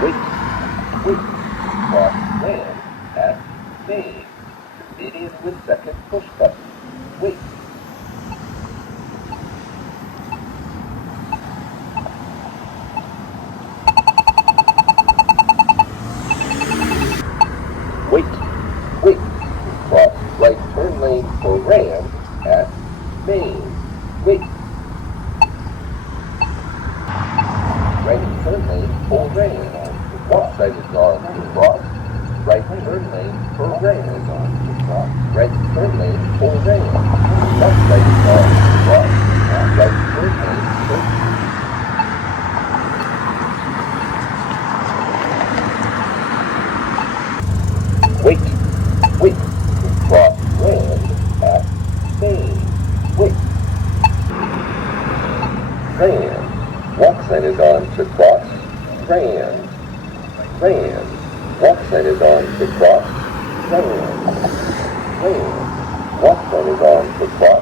Wait, wait. Cross land at main. Median with second push button. Wait. Wait, wait. Cross right turn lane for Ram at main. Wait. Right turn lane for Ram. Left side is on to cross. Right turn lane for Ram is on to cross. Right turn lane for Ram. Left side is on to cross. Right turn lane for Wait, wait, cross land at main. Wait. Ram. Walk sign is on to cross. Ram. Ram. Walk sign is on to cross. Ram. Ram. Walk sign is on to cross.